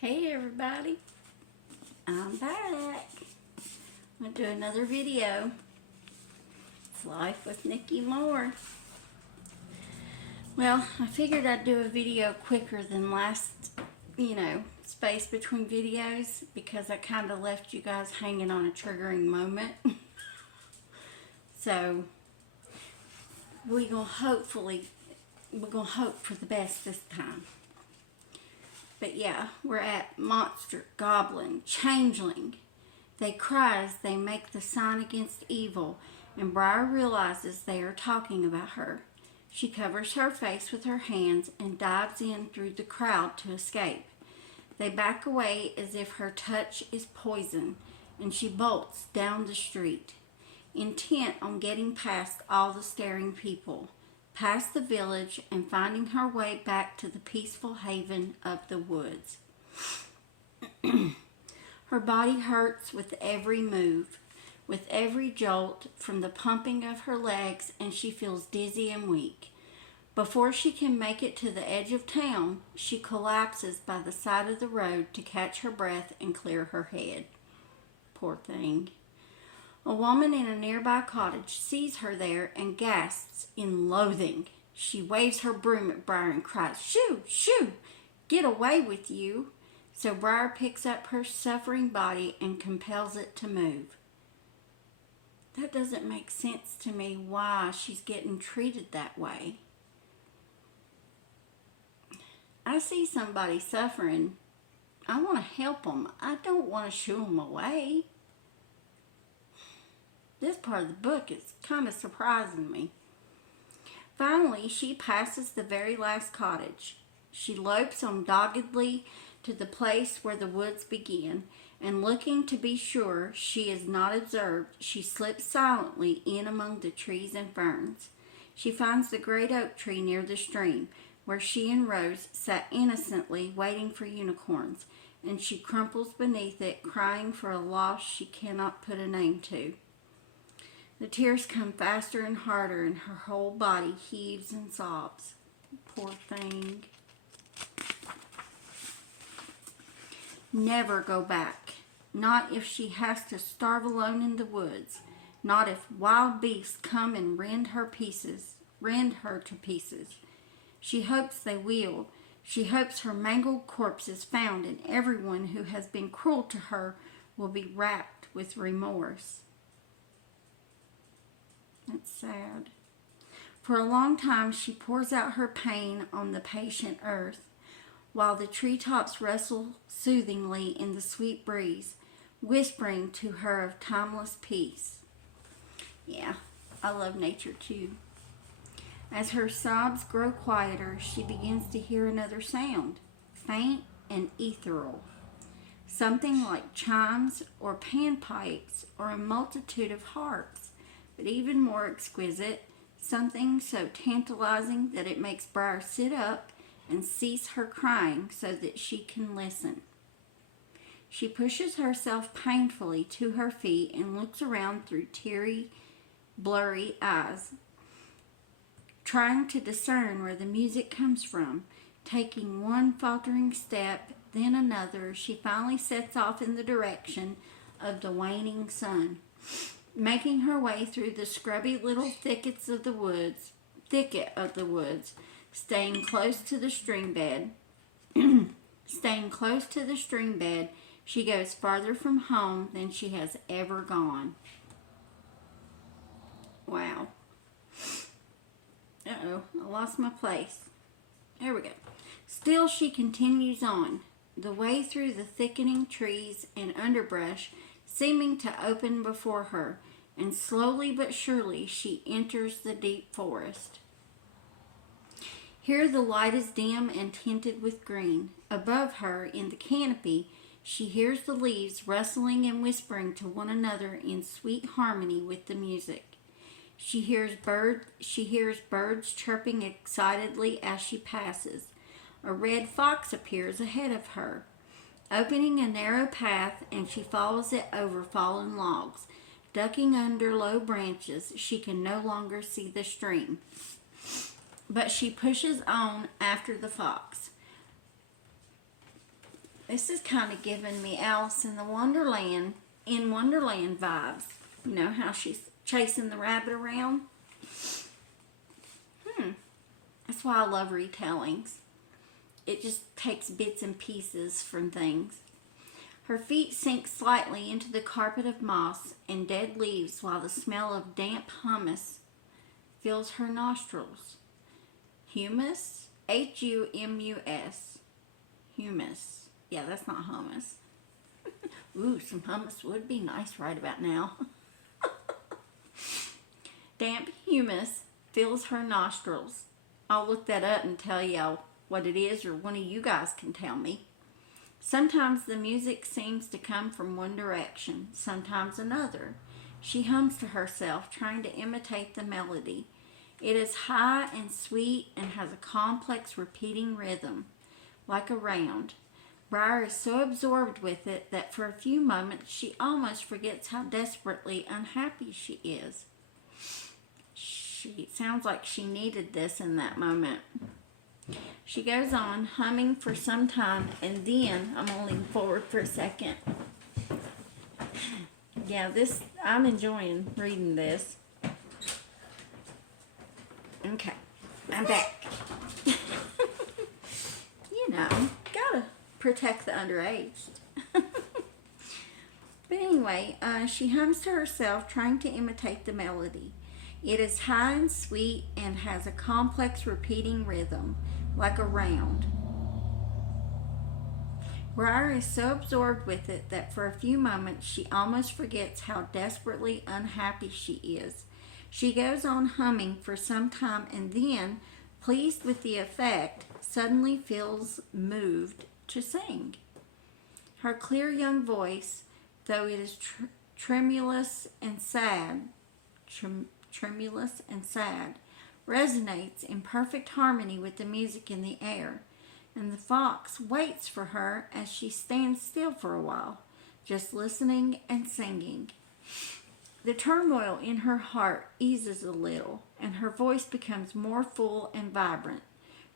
Hey everybody, I'm back. I'm going to do another video. It's Life with Nikki Moore. Well, I figured I'd do a video quicker than last, space between videos because I kind of left you guys hanging on a triggering moment. So, we're going to hope for the best this time. But yeah, we're at monster, goblin, changeling. They cry as they make the sign against evil, and Briar realizes they are talking about her. She covers her face with her hands and dives in through the crowd to escape. They back away as if her touch is poison, and she bolts down the street, intent on getting past all the staring people, past the village, and finding her way back to the peaceful haven of the woods. Her body hurts with every move, with every jolt from the pumping of her legs, and she feels dizzy and weak. Before she can make it to the edge of town, she collapses by the side of the road to catch her breath and clear her head. Poor thing. A woman in a nearby cottage sees her there and gasps in loathing. She waves her broom at Briar and cries, "Shoo! Shoo! Get away with you!" So Briar picks up her suffering body and compels it to move. That doesn't make sense to me why she's getting treated that way. I see somebody suffering. I want to help them. I don't want to shoo them away. This part of the book is kind of surprising me. Finally, she passes the very last cottage. She lopes on doggedly to the place where the woods begin, and looking to be sure she is not observed, she slips silently in among the trees and ferns. She finds the great oak tree near the stream, where she and Rose sat innocently waiting for unicorns, and she crumples beneath it, crying for a loss she cannot put a name to. The tears come faster and harder, and her whole body heaves and sobs. Poor thing. Never go back. Not if she has to starve alone in the woods. Not if wild beasts come and rend her to pieces. She hopes they will. She hopes her mangled corpse is found, and everyone who has been cruel to her will be racked with remorse. That's sad. For a long time she pours out her pain on the patient earth, while the treetops rustle soothingly in the sweet breeze, whispering to her of timeless peace. Yeah, I love nature too. As her sobs grow quieter, she begins to hear another sound, faint and ethereal. Something like chimes or panpipes or a multitude of harps, but even more exquisite, something so tantalizing that it makes Briar sit up and cease her crying so that she can listen. She pushes herself painfully to her feet and looks around through teary, blurry eyes, trying to discern where the music comes from. Taking one faltering step, then another, she finally sets off in the direction of the waning sun, making her way through the scrubby little thicket of the woods, staying close to the stream bed. She goes farther from home than she has ever gone. Wow. Uh-oh, I lost my place. There we go. Still she continues on, the way through the thickening trees and underbrush seeming to open before her, and slowly but surely she enters the deep forest. Here the light is dim and tinted with green. Above her, in the canopy, she hears the leaves rustling and whispering to one another in sweet harmony with the music. She hears birds chirping excitedly as she passes. A red fox appears ahead of her, opening a narrow path, and she follows it over fallen logs. Ducking under low branches, she can no longer see the stream, but she pushes on after the fox. This is kind of giving me Alice in Wonderland vibes. You know how she's chasing the rabbit around? That's why I love retellings. It just takes bits and pieces from things. Her feet sink slightly into the carpet of moss and dead leaves while the smell of damp humus fills her nostrils. Humus? Humus. Humus. Yeah, that's not hummus. Ooh, some hummus would be nice right about now. Damp humus fills her nostrils. I'll look that up and tell y'all what it is, or one of you guys can tell me. Sometimes the music seems to come from one direction, sometimes another. She hums to herself, trying to imitate the melody. It is high and sweet and has a complex repeating rhythm, like a round. Briar is so absorbed with it that for a few moments she almost forgets how desperately unhappy she is. She sounds like she needed this in that moment. She goes on, humming for some time, and then, I'm going to lean forward for a second. Yeah, I'm enjoying reading this. Okay, I'm back. You know, gotta protect the underage. But anyway, she hums to herself, trying to imitate the melody. It is high and sweet and has a complex repeating rhythm, like a round. Briar is so absorbed with it that for a few moments she almost forgets how desperately unhappy she is. She goes on humming for some time and then, pleased with the effect, suddenly feels moved to sing. Her clear young voice, though it is tremulous and sad, resonates in perfect harmony with the music in the air, and the fox waits for her as she stands still for a while, just listening and singing. The turmoil in her heart eases a little, and her voice becomes more full and vibrant,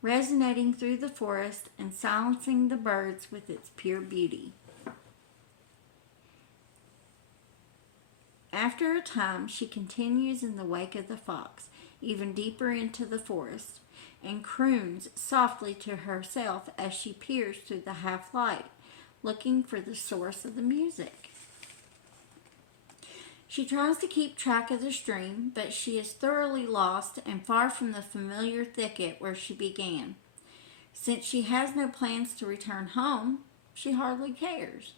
resonating through the forest and silencing the birds with its pure beauty. After a time, she continues in the wake of the fox, even deeper into the forest, and croons softly to herself as she peers through the half-light, looking for the source of the music. She tries to keep track of the stream, but she is thoroughly lost and far from the familiar thicket where she began. Since she has no plans to return home, she hardly cares.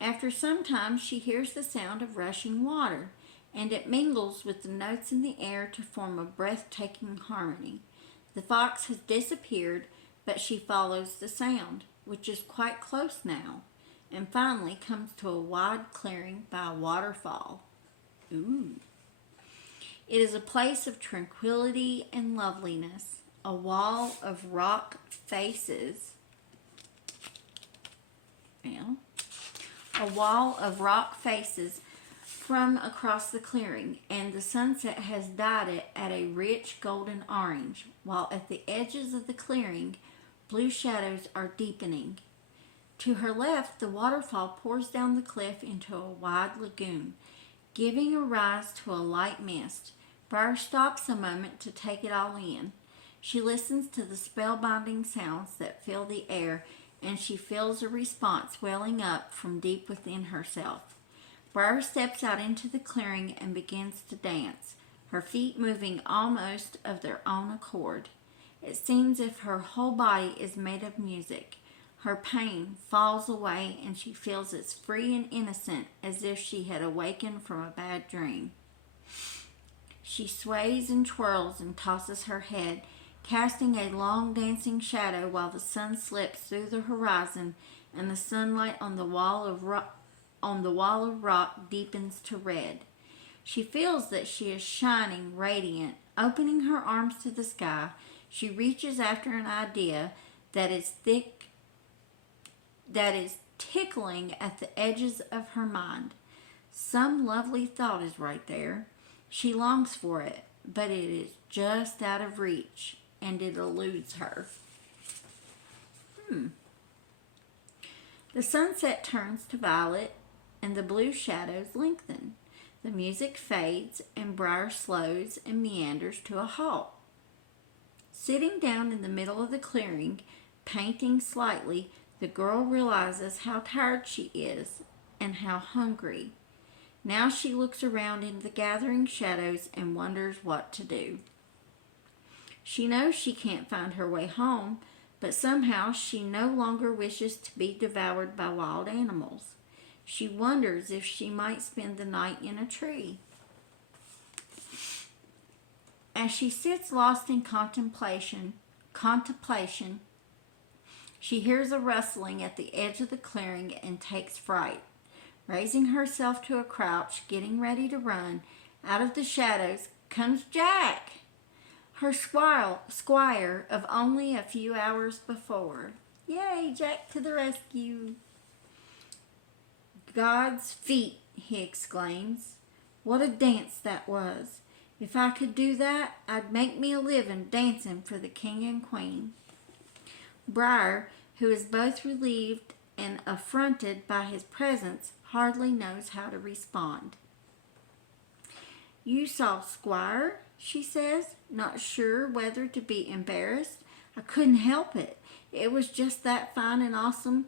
After some time, she hears the sound of rushing water, and it mingles with the notes in the air to form a breathtaking harmony. The fox has disappeared, but she follows the sound, which is quite close now, and finally comes to a wide clearing by a waterfall. Ooh. It is a place of tranquility and loveliness, a wall of rock faces. A wall of rock faces from across the clearing, and the sunset has dyed it at a rich golden orange, while at the edges of the clearing, blue shadows are deepening. To her left, the waterfall pours down the cliff into a wide lagoon, giving a rise to a light mist. Briar stops a moment to take it all in. She listens to the spellbinding sounds that fill the air, and she feels a response welling up from deep within herself. Briar steps out into the clearing and begins to dance, her feet moving almost of their own accord. It seems as if her whole body is made of music. Her pain falls away and she feels as free and innocent as if she had awakened from a bad dream. She sways and twirls and tosses her head, casting a long dancing shadow while the sun slips through the horizon and the sunlight on the wall of rock deepens to red. She feels that she is shining radiant. Opening her arms to the sky, she reaches after an idea that is tickling at the edges of her mind. Some lovely thought is right there. She longs for it, but it is just out of reach, and it eludes her. The sunset turns to violet and the blue shadows lengthen. The music fades and Briar slows and meanders to a halt. Sitting down in the middle of the clearing, painting slightly, the girl realizes how tired she is and how hungry. Now she looks around into the gathering shadows and wonders what to do. She knows she can't find her way home, but somehow she no longer wishes to be devoured by wild animals. She wonders if she might spend the night in a tree. As she sits lost in contemplation, she hears a rustling at the edge of the clearing and takes fright. Raising herself to a crouch, getting ready to run, out of the shadows comes Jack, her squire of only a few hours before. Yay, Jack to the rescue! God's feet, he exclaims. What a dance that was! If I could do that, I'd make me a living dancing for the king and queen. Briar, who is both relieved and affronted by his presence, hardly knows how to respond. You saw Squire, she says, not sure whether to be embarrassed. I couldn't help it. It was just that fine and awesome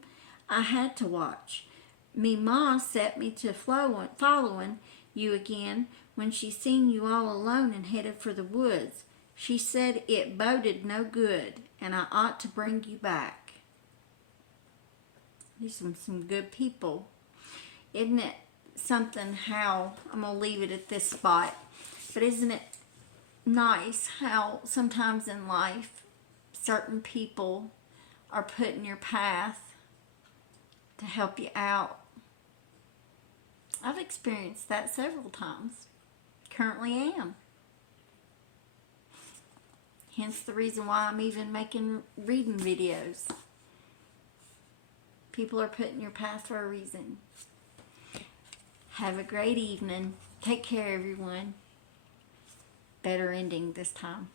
I had to watch. Me ma set me to following you again when she seen you all alone and headed for the woods. She said it boded no good and I ought to bring you back. These are some good people. Isn't it something how, I'm going to leave it at this spot, but isn't it nice how sometimes in life certain people are put in your path to help you out? I've experienced that several times. Currently am. Hence the reason why I'm even making reading videos. People are put in your path for a reason. Have a great evening. Take care, everyone. Better ending this time.